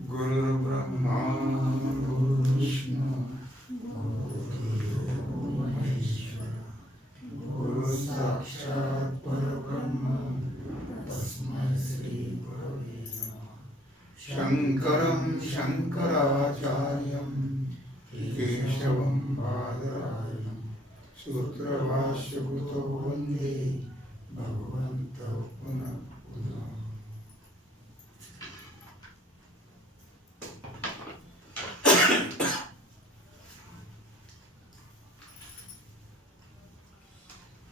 गुरुर्ब्रह्मा गुरुर्विष्णू गुरुर्देवो महेश्वर गुरु साक्षात् परब्रह्म तस्मै श्री गुरवे नमः। शंकरं शंकराचार्यं केशवं बादरायणं सूत्रभाष्यकृतो वन्दे भगवन्तौ पुनः पुनः।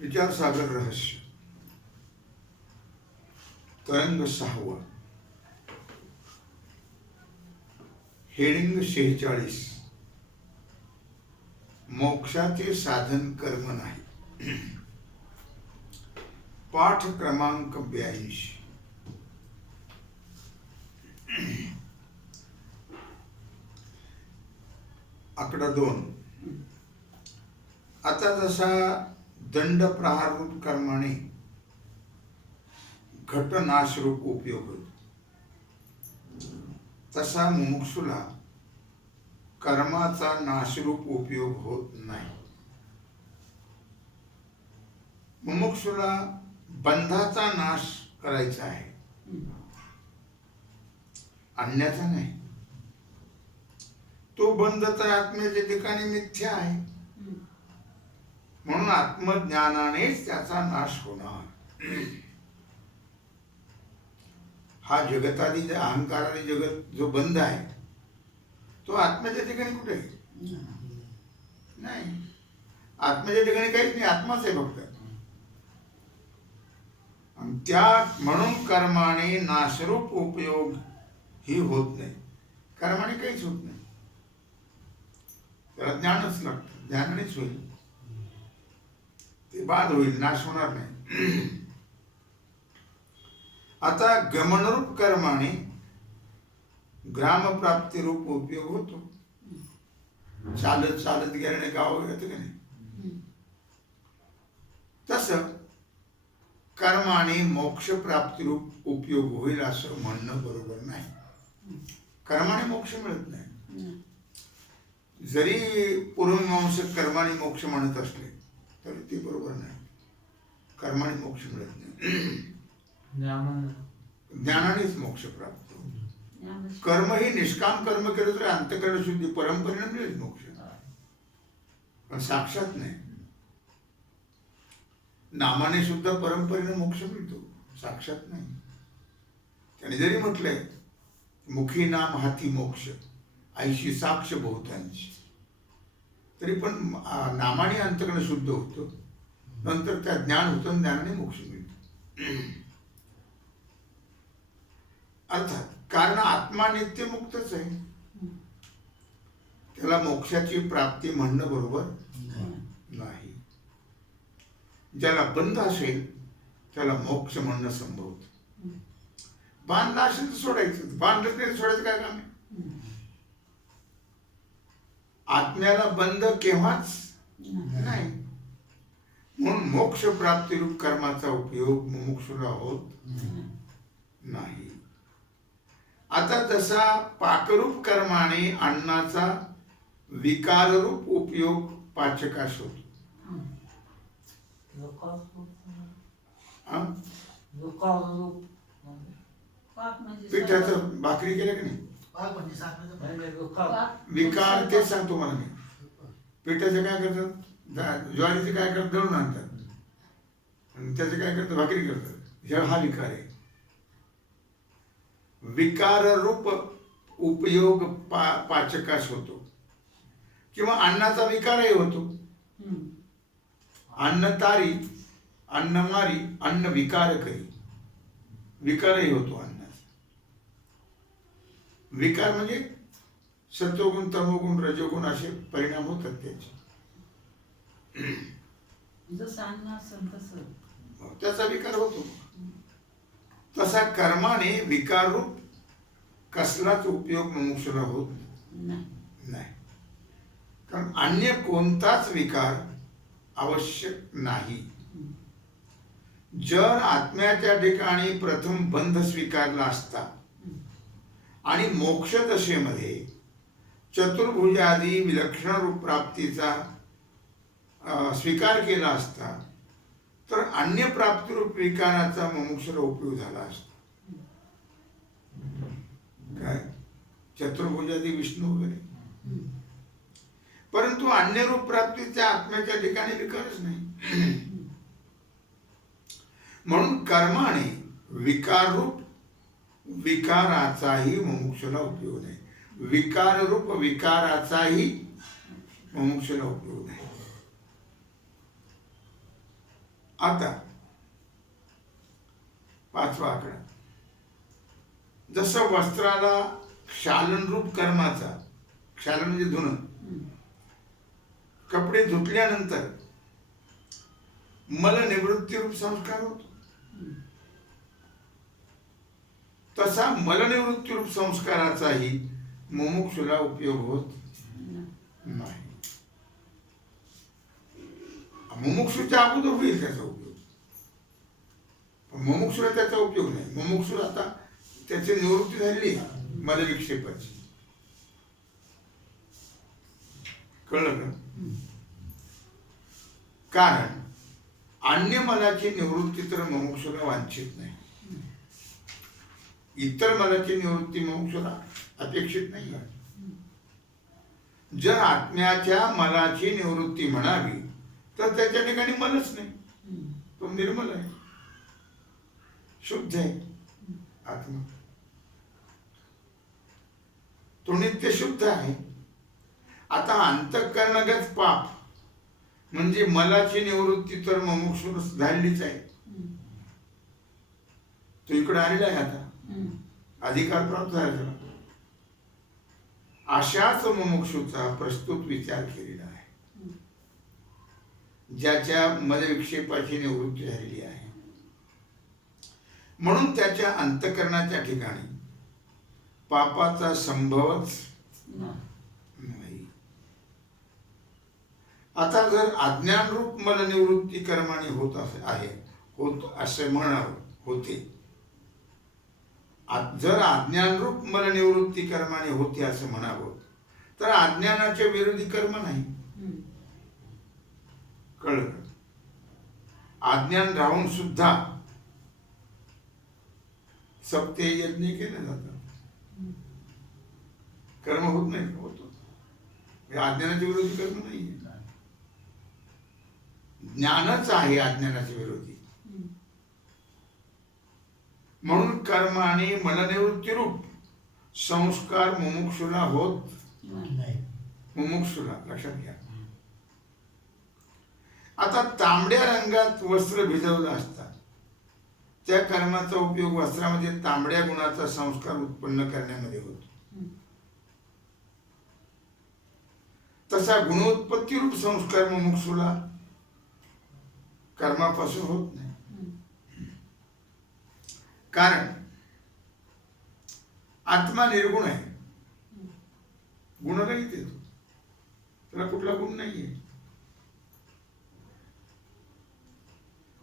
विचार सागर रहस्य तरंग 6 हेडिंग 46 मोक्षाचे साधन कर्म नाही। पाठ क्रमांक 82 आकडा 2। आता जसा दंड प्रहाररूप कर्माने घटनाशरूप उपयोग होतो, तसा मुमुक्षुला कर्माचा नाशरूप उपयोग होत नाही। मुमुक्षुला बंधाचा नाश करायचा आहे, अन्याचा नाही। तो बंध तर आत्म्याच्या ठिकाणी मिथ्या आहे, म्हणून आत्मज्ञानानेच त्याचा नाश होणार। हा जगतादी अहंकाराने जगत जो बंध आहे तो आत्म्याच्या ठिकाणी कुठे आहे? नाही, आत्म्याच्या ठिकाणी काहीच नाही, आत्माच आहे फक्त। आणि त्या म्हणून कर्माने नाशरूप उपयोग ही होत नाही, कर्माने काहीच होत नाही। त्याला ज्ञानच लागतं, ज्ञानानेच होईल, ते बाद होईल, नाश होणार नाही। आता गमनरूप कर्माने ग्रामप्राप्ती रूप उपयोग होतो। चालत चालत गेल्याने गाव येतं का नाही, तसं कर्माने मोक्ष प्राप्ती रूप उपयोग होईल असं म्हणणं बरोबर नाही। कर्माने मोक्ष मिळत नाही, जरी पूर्वमीमांसक कर्माने मोक्ष म्हणत असले तरी ते बरोबर नाही। कर्माने मोक्ष मिळत नाही, ज्ञानानेच मोक्ष प्राप्त होतो। कर्म ही निष्काम कर्म केलं तरी अंतःकरण शुद्धी परंपरेने मिळेल मोक्ष, पण साक्षात नाही। नामाने सुद्धा परंपरेने मोक्ष मिळतो, साक्षात नाही। त्याने जरी म्हटलंय मुखी नाम हाती मोक्ष ऐशी साक्ष बहुतांची, तरी पण नामाने अंतःकरण शुद्ध होतं, नंतर त्या ज्ञान होतं, ज्ञानाने मोक्ष मिळतो। अर्थात कारण आत्मा नित्य मुक्तच आहे, त्याला मोक्षाची प्राप्ती म्हणणं बरोबर नाही। ज्याला बंध असेल त्याला मोक्ष म्हणणं संभवत। बांधला असेल तर सोडायचं, बांधलं तरी सोडायचं काय काम आहे? आत्म्याला बंध केव्हाच नाही, म्हणून मोक्ष प्राप्ती रूप कर्माचा उपयोग मुमुक्षुला होत नाही। आता जसा पाकरूप कर्माने अन्नाचा विकाररूप उपयोग पाचकास होतो, पिठाचं भाकरी केलं की नाही, विकार ते सांगतो मला मी। पिठाचं काय करतात, ज्वारीचे काय करतात, दळून आणतात, आणि त्याचं काय करतात, भाकरी करतात। हा विकार आहे। विकार रूप उपयोग पाचकास होतो, किंवा अन्नाचा विकारही होतो। अन्न तारी अन्न मारी अन्न विकार करी, विकारही होतो अन्नाचा। विकार म्हणजे सत्वगुण तमोगुण रजोगुण असे परिणाम होतात त्याचे, त्याचा विकार होतो। तसा कर्माने विकाररूप कसलाच उपयोग मुमुक्षुला होत नाही, कारण अन्य कोणताच विकार आवश्यक नाही। जर आत्म्याच्या ठिकाणी प्रथम बंध स्वीकारला असता आणि मोक्ष दशेमध्ये चतुर्भुजादी विलक्षण रूप प्राप्तीचा स्वीकार केला असता तर अन्य प्राप्तिरूप विकाराचा मुमुक्षूला उपयोग झाला असता. काय चतुर्भुजादी विष्णू वगैरे, परंतु अन्य रूप प्राप्तीच्या आत्म्याच्या ठिकाणी विकारच नाही. म्हणून कर्माने विकार रूप विकाराचाही मुमुक्षूला उपयोग नाही. विकार रूप विकाराचाही मुमुक्षूला उपयोग नाही. आता 5वा आकडा, जसं वस्त्राला क्षालन रूप कर्माचा, क्षालन म्हणजे धुणं, कपडे धुतल्यानंतर मल निवृत्ती रूप संस्कार होतो, तसा मलनिवृत्ती रूप संस्काराचाही मुमुक्षूला उपयोग होत नाही. मुमुक्षूच्या अगोदर होईल त्याचा उपयोग, मुमुक्षूला त्याचा उपयोग नाही. मुमुक्षू आता त्याची निवृत्ती झालेली मलविक्षेपाची. कळलं का? कारण अन्य मलाची निवृत्ती तर मुमुक्षूला वांछित नाही, इतर मलाची निवृत्ती मुमुक्षूला अपेक्षित नाही. जर आत्म्याच्या मलाची निवृत्ती म्हणावी तर त्याच्या ठिकाणी मलच नाही, तो निर्मल आहे, शुद्ध आहे आत्मा, तो नित्य शुद्ध आहे. आता अंतःकरणगत पाप म्हणजे मलाची निवृत्ती तर मुमुक्षू झालेलीच आहे, तो इकडे आलेला आहे, आता अधिकार प्राप्त झाला. अशाच मुमुक्षूचा प्रस्तुत विचार केलेला आहे, ज्याच्या मलविक्षेपाची निवृत्ती झालेली आहे. म्हणून त्याच्या अंतःकरणाच्या ठिकाणी पापाचा संभवच नाही. आता जर अज्ञान रूप मलनिवृत्ती कर्माने होत असे म्हणावं होते, जर अज्ञान रूप मलनिवृत्ती कर्माने होते असं म्हणावं तर अज्ञानाचे विरोधी कर्म नाही. कळलं? अज्ञान राहून सुद्धा सप्ते यज्ञ केले जातात, कर्म होत नाही, होतो. अज्ञानाचे विरोधी कर्म नाही, ज्ञानच आहे अज्ञानाचे विरोधी. म्हणून कर्म आणि मलनिवृत्ती रूप संस्कार मुमुक्षूला होत नाही. मुमुक्षूला लक्षात घ्या. आता तांबड्या रंगात वस्त्र भिजवलं असतात, त्या कर्माचा उपयोग वस्त्रामध्ये तांबड्या गुणाचा संस्कार उत्पन्न करण्यामध्ये होतो. तसा गुणोत्पत्ती रूप संस्कार मुमुक्षूला कर्मापासून होत नाही. कारण आत्मा निर्गुण आहे, गुणरहित आहे, त्याला कुठला गुण नाहीये.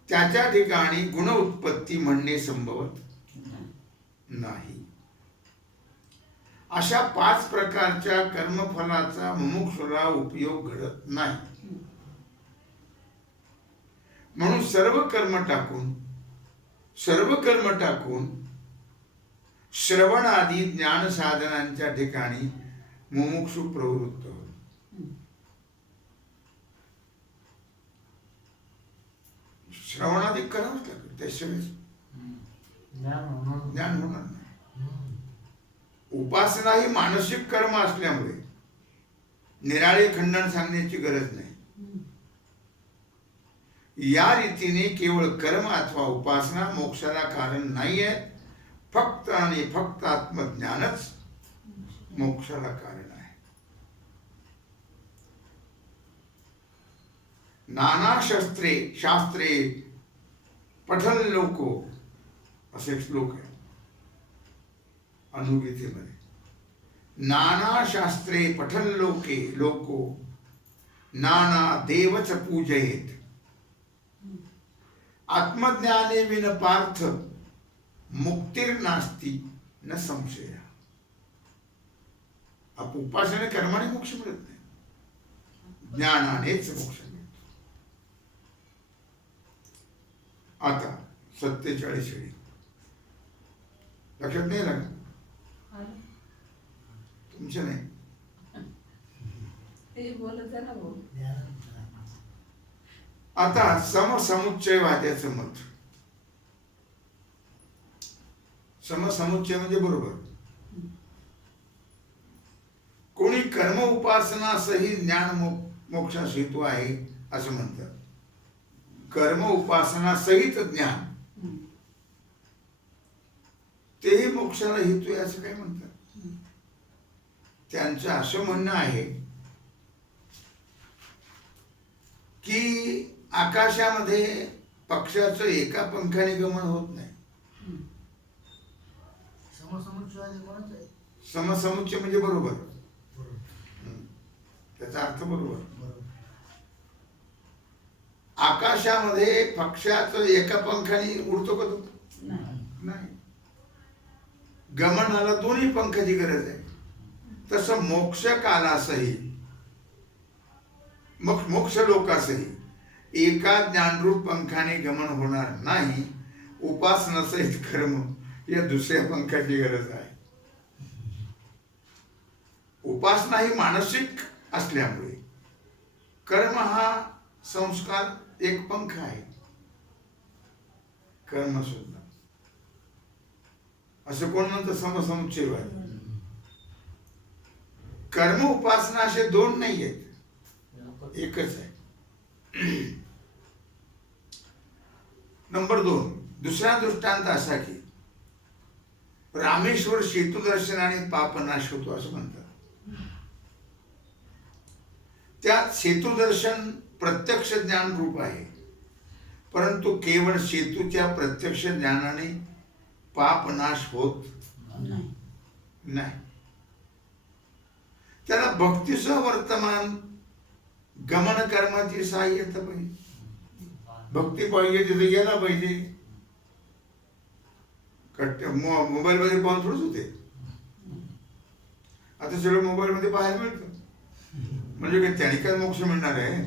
त्याच्या ठिकाणी गुण उत्पत्ती म्हणणे संभवत नाही. अशा 5 प्रकारच्या कर्मफलाचा मुमुक्षूला उपयोग घडत नाही. म्हणून सर्व कर्म टाकून श्रवण आदी ज्ञान साधनांच्या ठिकाणी मुमुक्षू प्रवृत्त होतो. श्रवणादी करावंच लागेल, त्याशिवाय ज्ञान होणार नाही. उपासना ही मानसिक कर्म असल्यामुळे निराळे खंडन सांगण्याची गरज नाही. या रीतीने केवळ कर्म अथवा उपासना मोक्षाला कारण नाही आहे. फक्त आणि फक्त आत्मज्ञानच मोक्षाला कारण आहे. नाना शास्त्रे पठन लोको असे श्लोक आहे अनुगीतेमध्ये. नाना शास्त्रे पठन लोको नाना देवच पूजयेत. आत्मज्ञाने विन पार्थ मुक्तिर्नास्ति न संशय. उपासने कर्माने मोक्ष मिळत नाही, ज्ञानानेच मोक्ष मिळतो. आता 47 शेळी लक्षात नाही लागत तुमच्या? नाही आता समसमुच्चयवाद्याचं मत. समसमुच्चय म्हणजे बरोबर. कोणी कर्म उपासनासही ज्ञान मोक्षास हेतू आहे असं म्हणतात. कर्म उपासना सहित ज्ञान तेही मोक्षाला हेतू आहे असं काय म्हणतात. त्यांचं असं म्हणणं आहे की आकाशामध्ये पक्षाचं एका पंखाने गमन होत नाही. समसमुच्चय म्हणजे बरोबर, त्याचा अर्थ बरोबर. आकाशामध्ये पक्षाचं एका पंखाने उडतो का तो? नाही. गमनाला दोन्ही पंखाची गरज आहे. तसं मोक्ष कालासही, मोक्ष लोकासही एका ज्ञानरूप पंखाने गमन होणार नाही. उपासनासहित कर्म या दुसऱ्या पंखाची गरज आहे. उपासना ही मानसिक असल्यामुळे कर्म हा संस्कार एक पंख आहे. कर्म सुद्धा असं कोण म्हणतं? समसमुच्चयवादी. कर्म उपासना असे दोन नाही आहेत, एकच आहे. नंबर 2, दुसरा दृष्टांत असा की रामेश्वर सेतुदर्शनाने पापनाश होतो असं म्हणतात. त्यात सेतुदर्शन प्रत्यक्ष ज्ञान रूप आहे, परंतु केवळ सेतूच्या प्रत्यक्ष ज्ञानाने पापनाश होत नाही. त्याला भक्तीसह वर्तमान गमन कर्माची सहाय्यता पाहिजे. भक्ती पाहिजे तिथे गेला पाहिजे. मोबाईल मध्ये पाहून थोडंच होते. आता सगळं मोबाईल मध्ये पाहायला मिळतं. म्हणजे काय त्याने काय मोक्ष मिळणार आहे?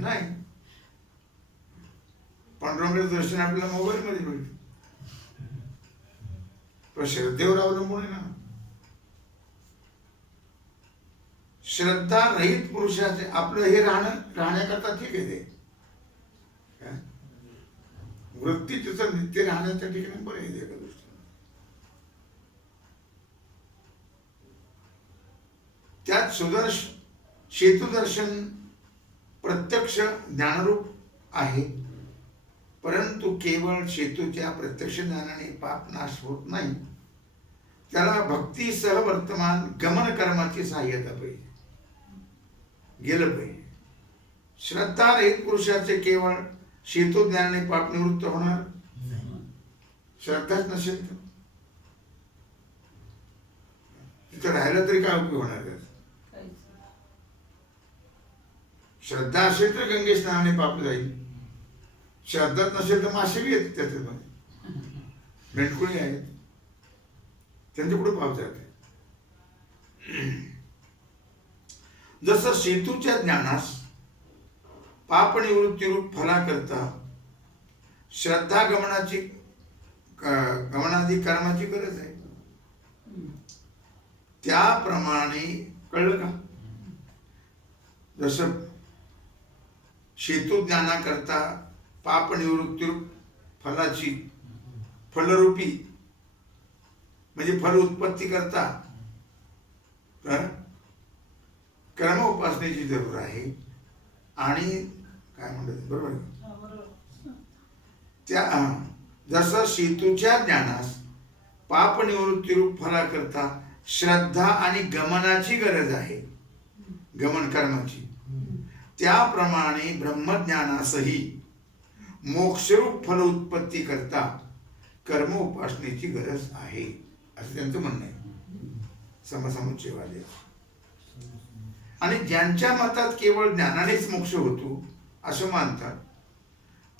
नाही. पांडुरंगाचं दर्शन आपल्याला मोबाईल मध्ये मिळतं. पण श्रद्धेवर अवलंबून आहे ना. श्रद्धा रहित पुरुषाचे आपलं हे राहण्याकरता ठीक आहे. ते वृत्ती तिचं नित्य राहण्याच्या ठिकाणी बरं आहे एका दृष्टीने. त्यात सेतुदर्शन प्रत्यक्ष ज्ञानरूप आहे, परंतु केवळ सेतूच्या प्रत्यक्ष ज्ञानाने पाप नाश होत नाही. त्याला भक्तीसह वर्तमान गमन कर्माची सहाय्यता पाहिजे, गेलं पाहिजे. श्रद्धा रहित पुरुषाचे केवळ सेतू ज्ञानाने पाप निवृत्त होणार. श्रद्धाच नसेल तर तिथं राहिलं तरी काय उपयोग होणार? श्रद्धा असेल तर गंगे स्नानाने पाप जाईल. श्रद्धाच नसेल तर मासे बी येतात त्याच्यामध्ये, मेंढकुळी आहेत, त्यांचे पुढे पाप जाते. जसं सेतूच्या ज्ञानास पाप निवृत्ती रूप फलाकरता श्रद्धा गमनादी कर्माची गरज आहे, त्याप्रमाणे कळलं का? जसं सेतू ज्ञानाकरता पाप निवृत्ती रूप फलाची फलरूपी म्हणजे फल उत्पत्ती करता कर्म उपासनेची जरूर आहे. आणि काय म्हणतात बरोबर त्या जसं सेतूच्या ज्ञानास पाप निवृत्ती रूप फलाकरता श्रद्धा आणि गमनाची गरज आहे, गमन कर्माची, त्याप्रमाणे ब्रह्मज्ञानासही मोक्षरूप फल उत्पत्ती करता कर्म उपासनेची गरज आहे असं त्यांचं म्हणणं आहे समसमुच्चयवादी. आणि ज्यांच्या मतात केवळ ज्ञानानेच मोक्ष होतो असं मानतात,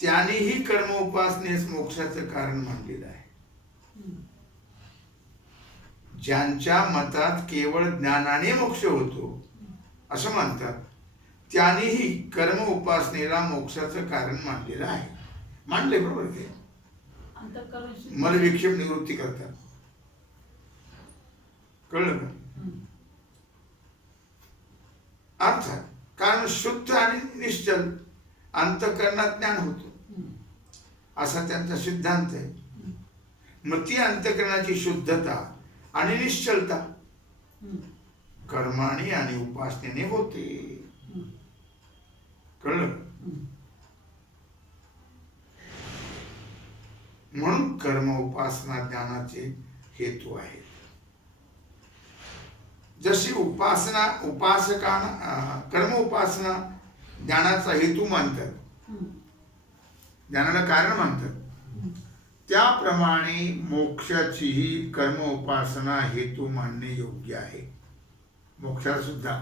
त्यानेही कर्म उपासनेस मोक्षाचं कारण मानलेलं आहे. ज्यांच्या मतात केवळ ज्ञानाने मोक्ष होतो असं मानतात, त्यांनीही कर्म उपासनेला मोक्षाचं कारण मानलेलं आहे. मानले बरोबर ते, मला विक्षेप निवृत्ती करतात. कळलं का? अर्थात कारण शुद्ध आणि निश्चल अंतःकरणात ज्ञान होतो असा त्यांचा सिद्धांत आहे. मग ती अंतःकरणाची शुद्धता आणि निश्चलता कर्माने आणि उपासनेने होते. कळलं? म्हणून कर्म उपासना ज्ञानाचे हेतू आहेत. जशी उपासकांना कर्म उपासना ज्ञानाचा हेतू मानतात, ज्ञानाला कारण मानतात, त्याप्रमाणे मोक्षाचीही कर्म उपासना हेतू मानणे योग्य आहे. मोक्षाला सुद्धा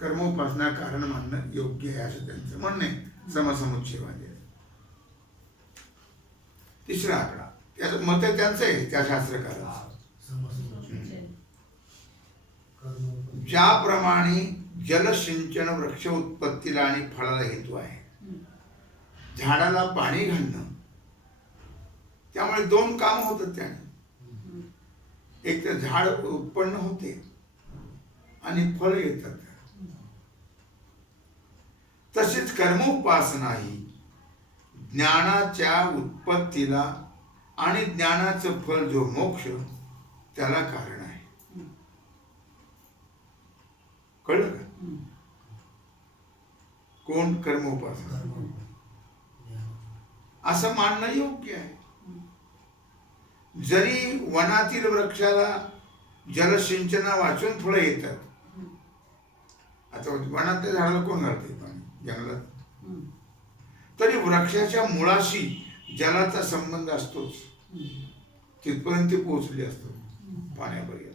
कर्म उपासना कारण मानणं योग्य आहे असं त्यांचं म्हणणं आहे समसमुच्चयवादी. तिसरा आकडा, त्याचं मत त्यांचं आहे त्या शास्त्रकाराचं. ज्याप्रमाणे जलसिंचन वृक्ष उत्पत्तीला आणि फळाला हेतू आहे, झाडाला पाणी घालणं, त्यामुळे दोन काम होतात त्याने. एक तर झाड उत्पन्न होते आणि फळ येतात. तसेच कर्म उपासना ही ज्ञानाच्या उत्पत्तीला आणि ज्ञानाचं फळ जो मोक्ष त्याला कारण आहे. कळलं का? कोण? कर्म उपासना असं मानणं योग्य आहे. जरी वनातील वृक्षाला जलसिंचना वाचून फळं येतात, आता वनातल्या झाडाला कोण घालते पाणी? जंगलात. तरी वृक्षाच्या मुळाशी जलाचा संबंध असतोच, तिथपर्यंत पोहोचले असतो पाण्यापर्यंत.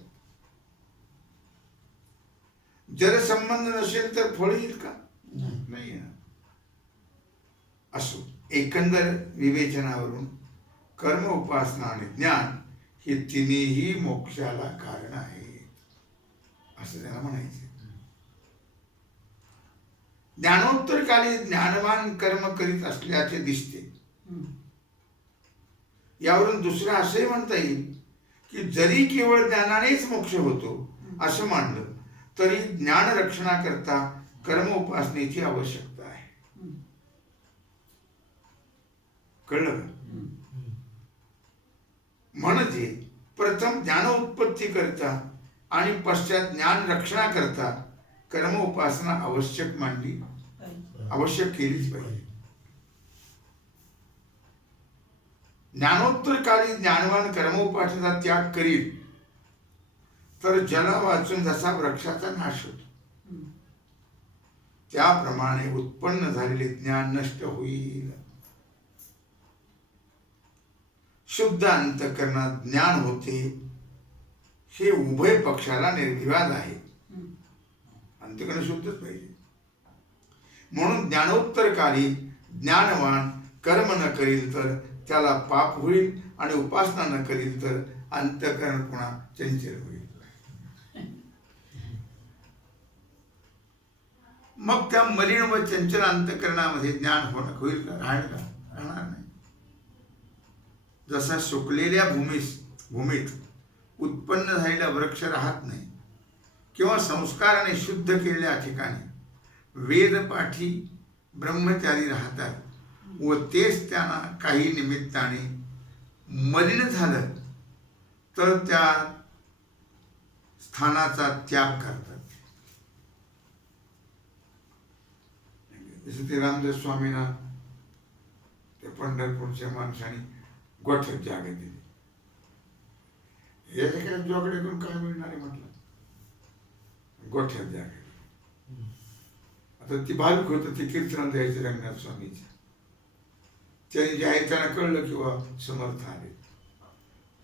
जल संबंध नसेल तर फळ येईल का? नाही ना. असो, एकंदर विवेचनावरून कर्म उपासना आणि ज्ञान हे तिन्ही मोक्षाला कारण आहेत असं त्याला म्हणायचं. ज्ञानोत्तर काली ज्ञानवान कर्म करीत असल्याचे दिसते. यावरून दुसरं असंही म्हणता येईल की जरी केवळ ज्ञानानेच मोक्ष होतो असं मानलं तरी ज्ञान रक्षणाकरता कर्म उपासनेची आवश्यकता आहे. कळलं का? म्हणजे प्रथम ज्ञान उत्पत्ती करता आणि पश्चात ज्ञान रक्षणाकरता कर्म उपासना आवश्यक मानली, आवश्यक केलीच पाहिजे. ज्ञानोत्तर काली ज्ञानवान कर्मोपासनेचा त्याग करील तर जला वाचून जसा वृक्षाचा नाश होतो त्याप्रमाणे उत्पन्न झालेले ज्ञान नष्ट होईल. शुद्ध अंतःकरणात ज्ञान होते हे उभय पक्षाला निर्विवाद आहे. अंतःकरण शुद्धच पाहिजे. म्हणून ज्ञानोत्तर काली ज्ञानवान कर्म न करील तर त्याला पाप होईल आणि उपासना न करील तर अंतःकरण पुन्हा चंचल होईल. मग त्या मलिन व चंचल अंतःकरणामध्ये ज्ञान होईल का? राहणार का? राहणार नाही. जसा सुकलेल्या भूमीत उत्पन्न झालेला वृक्ष राहत नाही किंवा संस्काराने शुद्ध केलेल्या ठिकाणी वेदपाठी ब्रह्मचारी राहतात व तेच त्यांना काही निमित्ताने मलिन झालं तर त्या स्थानाचा त्याग करतात. जसं ते रामदास स्वामींना त्या पंढरपूरच्या माणसाने गोठ्यात जागा दिली. या ठिकाणी जोकडे करून काय मिळणार आहे म्हटलं, गोठ्यात जागा. आता ती भाविक होतं, ती कीर्तन द्यायचं रंगनाथ स्वामीच्या. त्यांनी जे आहे त्यांना कळलं किंवा समर्थ आले.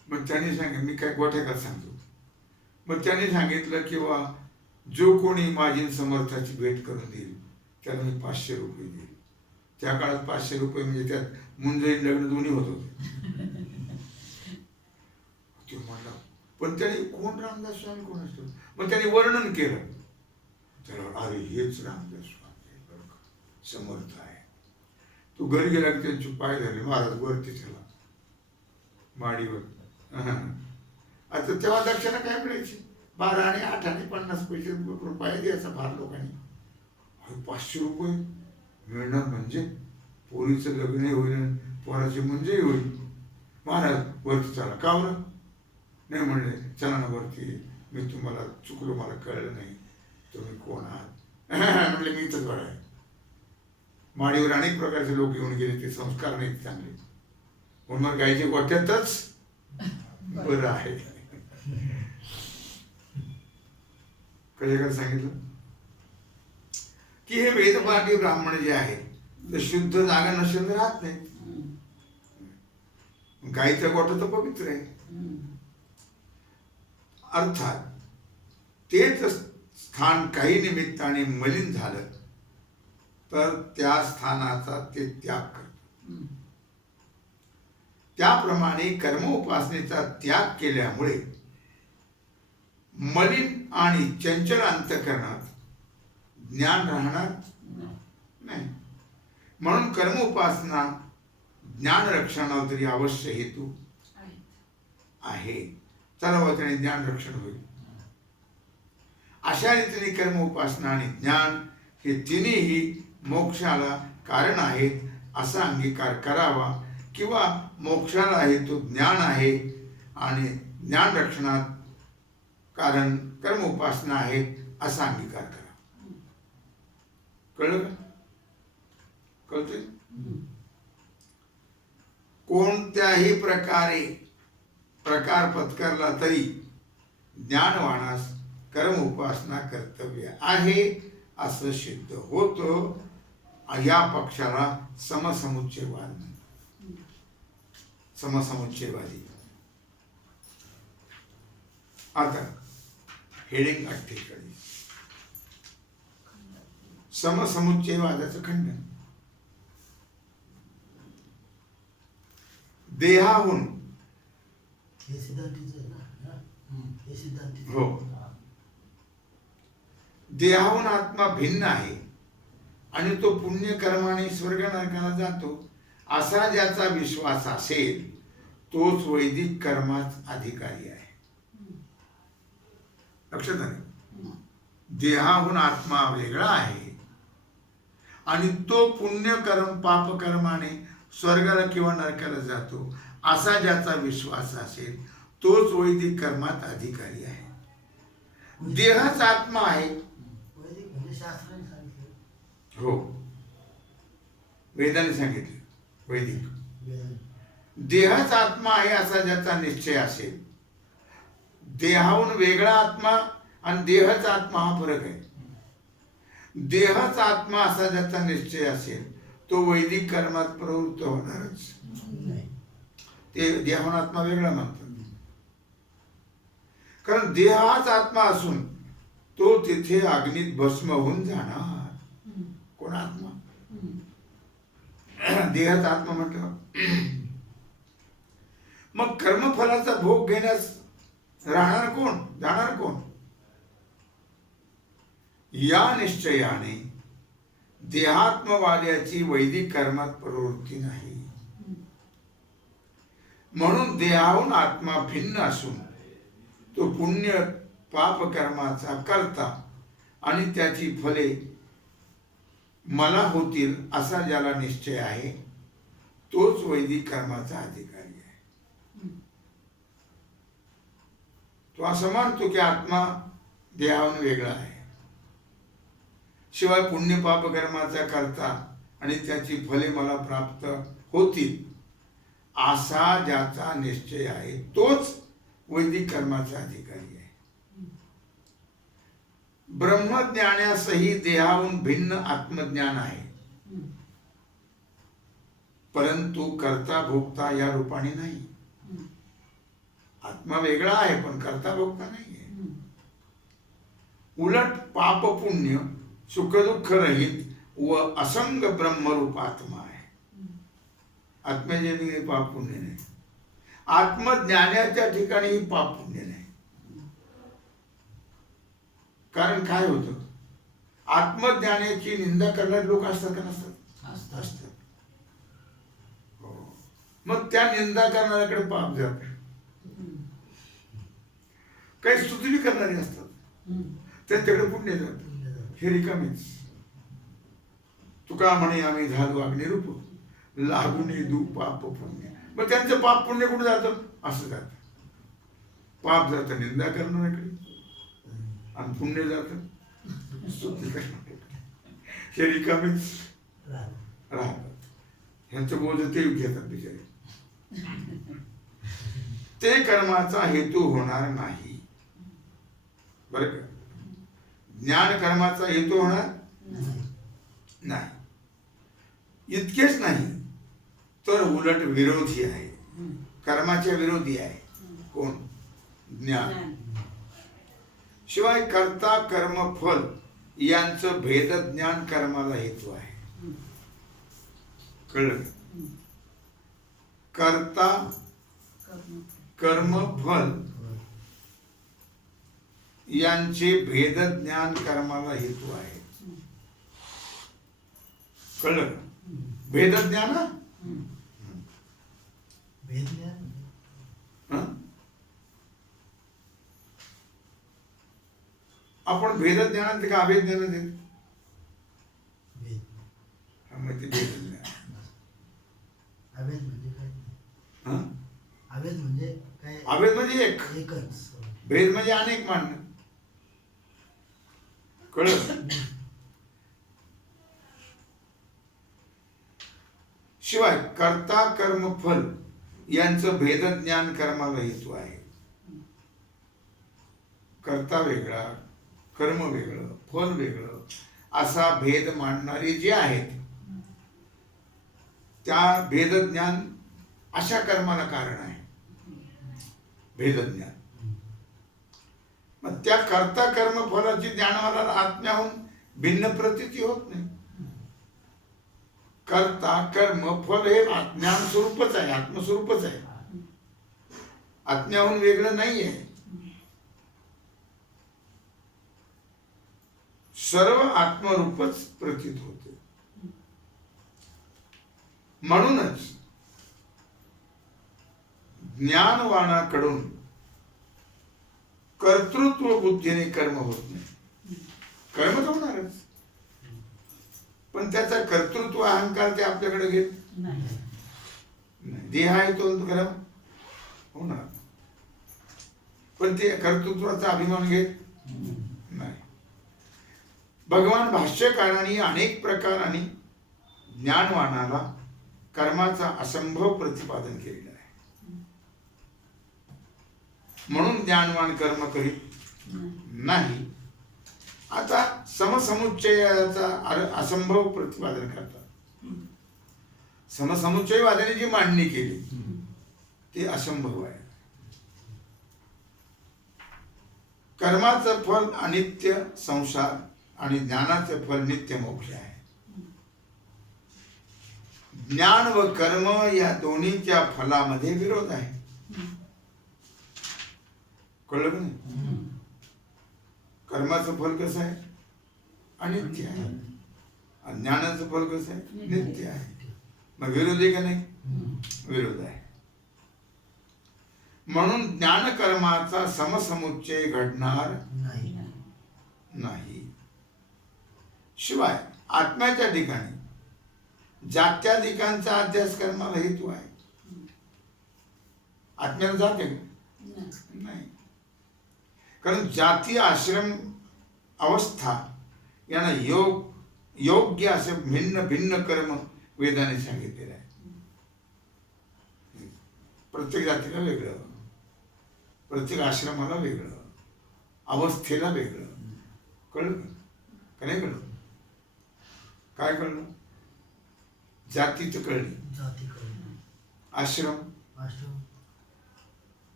मग त्यांनी सांगितलं, मी काय गोठ्यात सांगतो. मग त्यांनी सांगितलं किंवा जो कोणी माझी समर्थाची भेट करून देईल त्याला मी 500 रुपये देईल. त्या काळात 500 रुपये म्हणजे त्यात मुंजई लग्न दोन्ही होत होते. तो म्हणला पण त्याने कोण रामदास स्वामी कोण असतो, मग त्याने वर्णन केलं. त्याला अरे हेच रामदास स्वामी बरं का, समर्थ आहे. तू घरी गेला की त्यांची पाय झाले, महाराज वरती चला माडीवर. आता तेव्हा दक्षिणा काय मिळायची, 12 आणि 8 आणि 50 पैसे रुपये द्यायचा फार लोकांनी. 500 रुपये मिळणार म्हणजे पोरीचं लग्नही होईल, पोराची मुंजही होईल. महाराज वरती चला. का बरं? नाही म्हणले, चला ना वरती, मी तुम्हाला चुकलो, मला कळलं नाही, तुम्ही कोण आहात? म्हणले मी इथंच बरं आहे. माडीवर अनेक प्रकारचे लोक येऊन गेले, ते संस्कार नाहीत चांगले, म्हणून मग गायच्या गोठ्यातच बरं आहे. कशाकडे सांगितलं की हे वेदपाठी ब्राह्मण जे आहेत ते शुद्ध जागा नसेल तर राहत नाही. गायीचा गोठा तर पवित्र आहे. अर्थात तेच स्थान काही निमित्ताने मलिन झालं तर त्या स्थानाचा ते त्याग करतो. त्याप्रमाणे कर्मोपासनेचा त्याग केल्यामुळे मलिन आणि चंचल अंतःकरणात ज्ञान राहणार नाही. म्हणून कर्मोपासना ज्ञान रक्षणाला तरी अवश्य हेतू आहे. चला त्याने ज्ञान रक्षण होईल. अशा रीतीने कर्मोपासना आणि ज्ञान हे तिन्ही मोक्षाला कारण आहेत असा अंगीकार करावा, किंवा मोक्षाला हेतू ज्ञान आहे आणि ज्ञान रक्षणात कारण कर्मोपासना आहेत असा अंगीकार करा. कळलं का? कळतंय? कोणत्याही प्रकार पत्करला तरी ज्ञानवानास कर्म उपासना कर्तव्य आहे असं सिद्ध होतं. या पक्षाला समसमुच्चयवाद म्हणतात. समसमुच्चयवादी. आता हेडिंग 48, समसमुच्चयवादाचं खंडन. देहाहून हो, देहाहून आत्मा भिन्न आहे आणि तो पुण्यकर्माने स्वर्ग नरकाला जातो असा ज्याचा विश्वास असेल तोच वैदिक कर्माच अधिकारी आहे. लक्षात आले? देहाहून आत्मा वेगळा आहे आणि तो पुण्यकर्म पापकर्माने स्वर्गाला किंवा नरकाला जातो असा ज्याचा विश्वास असेल तोच वैदिक कर्मात अधिकारी आहे. देहाच आत्मा आहे. हो, वेदाने सांगितले. वैदिक देहाच आत्मा आहे असा ज्याचा निश्चय असेल. देहाहून वेगळा आत्मा आणि देहच आत्मा हा फरक आहे. देहच आत्मा असा ज्याचा निश्चय असेल तो वैदिक कर्मात प्रवृत्त होणारच. ते देहाहून आत्मा वेगळा म्हणतात. कारण देह हाच आत्मा असून तो तिथे अग्नीत भस्म होऊन जाणार. कोण आत्मा? देहाचा आत्मा म्हटलं. मग कर्मफलाचा भोग घेण्यास राहणार कोण, जाणार कोण? या निश्चयाने देहात्मवाद्याची वैदिक कर्मात प्रवृत्ती नाही. म्हणून देहाहून आत्मा भिन्न असून तो पुण्य पाप कर्माचा करता आणि त्याची फले मला होतील असा ज्याला निश्चय आहे तोच वैदिक कर्माचा अधिकारी आहे. तो असं मानतो की आत्मा देहाहून वेगळा आहे. शिवाय पुण्य पाप कर्माचा करता आणि त्याची फले मला प्राप्त होतील असा ज्याचा निश्चय आहे तोच वैदिक कर्माचा अधिकारी आहे. ब्रह्मज्ञानासही देहाहून भिन्न आत्मज्ञान आहे, परंतु कर्ता भोगता या रूपाने नाही. आत्मा वेगळा आहे पण कर्ता भोगता नाही आहे. उलट पाप पुण्य सुखदुःख रहित व असंग ब्रह्मरूप आत्मा आहे. आत्म्याच्या ठिकाणी पाप पुण्य नाही. आत्मज्ञानाच्या ठिकाणी पाप पुण्य नाही. कारण काय होतं, आत्मज्ञानाची निंदा करणारे लोक असतात का नसतात? असतात. हो. मग त्या निंदा करणाऱ्याकडे पाप जात, काही स्तुती करणारी असतात त्यांच्याकडे पुण्य जात. हे रिकामीच. तुका म्हणे आम्ही झालो अग्निरूप, लागून दू पाप पुण्य. मग त्यांचं पाप पुण्य कुठे जातं? असं जातं. पाप जातं निंदा करणाऱ्याकडे आणि पुण्य जातं स्तुती करणाऱ्याकडे. हे रिकामीच राहतात. ह्यांचं बोध ते घेतात बिचारे. ते कर्माचा हेतू होणार नाही. बरं का? ज्ञान कर्माचा हेतू होणार नाही. इतकेच नाही तर उलट विरोधी आहे, कर्माच्या विरोधी आहे. कोण? ज्ञान. शिवाय कर्ता कर्म फल यांचं भेद ज्ञान कर्माला हेतू आहे. कळलं? कर्ता कर्म फल यांचे भेद ज्ञान कर्माला हेतू आहे. कळलं? भेद ज्ञान आपण भेद ज्ञानात का अभेद ज्ञानात येत? मग ते भेद ज्ञान. अभेद म्हणजे काय? अभेद म्हणजे काय? अभेद म्हणजे एकच, भेद म्हणजे अनेक मानणं. कळलं? शिवाय कर्ता कर्म फल यांचं भेद ज्ञान कर्माला हेतू आहे. कर्ता वेगळा, कर्म वेगळं, फल वेगळं असा भेद मांडणारे जे आहेत त्या भेद ज्ञान अशा कर्माला कारण आहे. भेद ज्ञान. मग त्या कर्ता कर्म फलाची ज्ञानाला आत्म्याहून भिन्न प्रतीती होत नाही. कर्ता कर्म फल हे ज्ञान स्वरूपच आहे, आत्मस्वरूपच आहे, आत्म्याहून वेगळं नाही आहे. सर्व आत्मरूपच प्रतीत होते. म्हणूनच ज्ञानवानाकडून कर्तृत्व बुद्धीने कर्म होत नाही. कर्म तर होणारच, पण त्याचा कर्तृत्व अहंकार ते आपल्याकडे घेत नाही. देह आहे तो कर्म होणार, पण ते कर्तृत्वाचा अभिमान घेत नाही. भगवान भाष्यकारांनी अनेक प्रकाराने ज्ञानवानाला कर्माचा असंभव प्रतिपादन केलेलं आहे. म्हणून ज्ञानवान कर्म करीत नाही. आता समसमुच्चयाचा असंभव प्रतिपादन करतात. समसमुच्चयवादाने जी मांडणी केली ती असंभव आहे. कर्माचं फल अनित्य संसार आणि ज्ञानाचं फल नित्य मोक्ष आहे. ज्ञान व कर्म या दोन्हीच्या फलामध्ये विरोध आहे. कळलं का नाही? कर्माचं फल कसं आहे? अनित्य आहे. ज्ञानाचं फल कसं आहे? नित्य आहे. मग विरोध आहे का नाही? विरोध आहे. म्हणून ज्ञान कर्माचा समसमुच्चय घडणार नाही. शिवाय आत्म्याच्या ठिकाणी जात्याधिकांचा अध्यास कर्माला हेतू आहे. आत्म्याला जाते नाही, कारण जाती आश्रम अवस्था यांना योग्य असे भिन्न भिन्न कर्म वेदाने सांगितलेलं आहे. प्रत्येक जातीला वेगळं, प्रत्येक आश्रमाला वेगळं, अवस्थेला वेगळं. कळलं का नाही? कळलं? काय कळलं? जाती तर कळली, आश्रम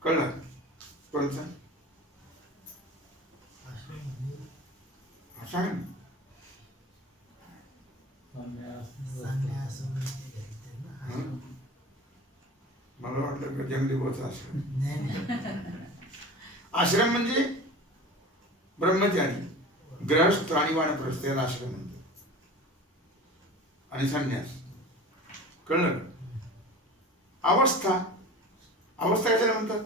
कळलं. कोणता सांग ना. मला वाटलं का जंगली बोच आश्रम. आश्रम म्हणजे ब्रह्मचारी, ग्रहस्थ आणि वानप्रस्थ याला आश्रम म्हणतात. आणि संन्यास. कळलं? अवस्था, अवस्था कशाला म्हणतात?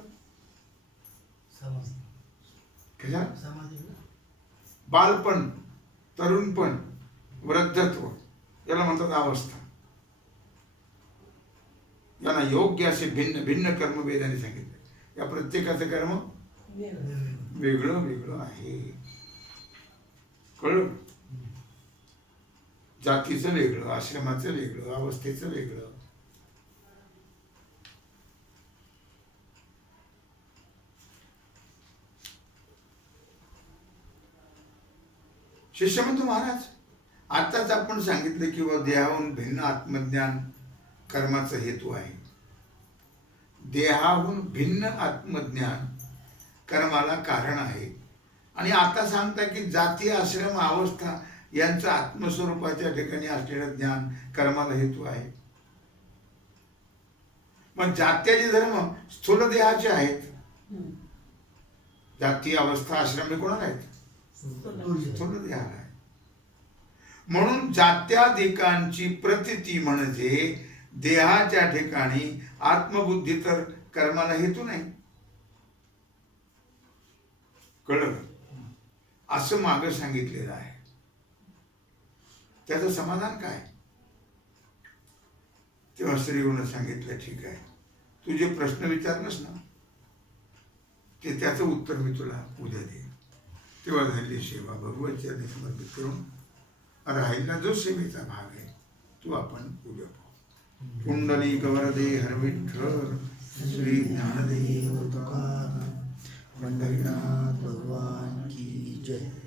कशाला? बालपण, तरुणपण, वृद्धत्व याला म्हणतात अवस्था. यांना योग्य असे भिन्न भिन्न कर्म वेदाने सांगितले. या प्रत्येकाचं कर्म वेगळं वेगळं आहे. कळलं? जातीचं वेगळं, आश्रमाचं वेगळं, अवस्थेचं वेगळं. शिष्य म्हणतो, महाराज आताच आपण सांगितलं की देहाहून भिन्न आत्मज्ञान कर्माचा हेतू आहे. देहाहून भिन्न आत्मज्ञान कर्माला कारण आहे. आणि आता सांगता की जाती, आश्रम, अवस्था यांचं आत्मस्वरूपाच्या ठिकाणी असलेलं ज्ञान कर्माला हेतू आहे. मग जात्याचे धर्म स्थूल देहाचे आहेत. जाती, अवस्था, आश्रम हे कोणाला आहेत? स्थूल देहाला आहे. म्हणून जात्याधिकांची प्रतीती म्हणजे देहाच्या ठिकाणी आत्मबुद्धी तर कर्माला हेतू नाही. कळलं? असं मागं सांगितलेलं आहे. त्याचं समाधान काय? तेव्हा श्रीगुरूनं सांगितलं, ठीक आहे, तू जे प्रश्न विचारलंस ना ते त्याचं उत्तर मी तुला उद्या देईन. तेव्हा झाली सेवा भगवतचरणी समर्पित करून राहिला जो सेवेचा भाग आहे तो आपण उद्या पाहू. कुंडली गवरदे हर विठ्ठल श्री ज्ञानदेव तुकाराम पंढरीनाथ भगवान की जय.